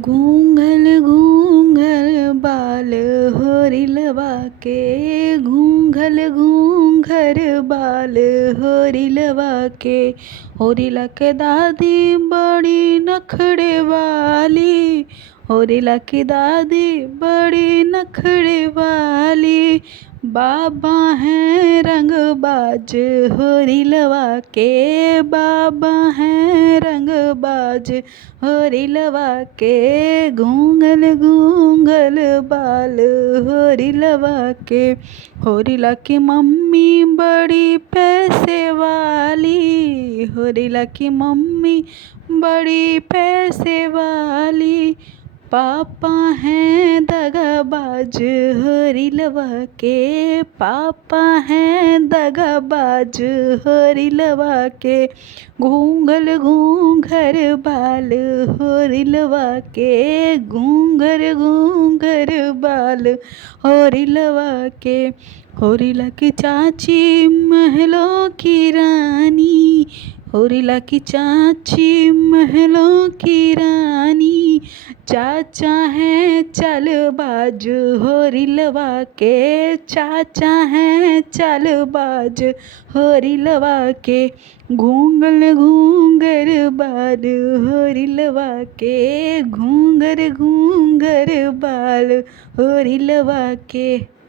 घूंघल घूंघल बाल होरिलवा के, घूंघल घूंघर बाल होरिलवा के। होरिला के दादी बड़ी नखड़े वाली, होरिला की दादी बड़ी नखड़े वाली। बाबा हैं रंगबाज होरिलवा के, बाबा हैं रंगबाज होरिलवा के। घूंघल घूंघल बाल होरिलवा के। होरिला की मम्मी बड़ी पैसे वाली, होरिला की मम्मी बड़ी पैसे वाली। पापा हैं दगाबाज होरिलवा के, पापा हैं दगाबाज होरिलवा के। घूंघल घूंघर बाल होरिलवा के, घूंघर घूंघर बाल होरिलवा के। होरिला की चाची महलों की रानी, होरिला की चाची महलों की रानी। चाचा हैं चालबाज होरिलवा के, चाचा हैं चालबाज होरिलवा के। घूंघल घूंघर बाल होरिलवा के, घूंघर घूंघर बाल होरिलवा के।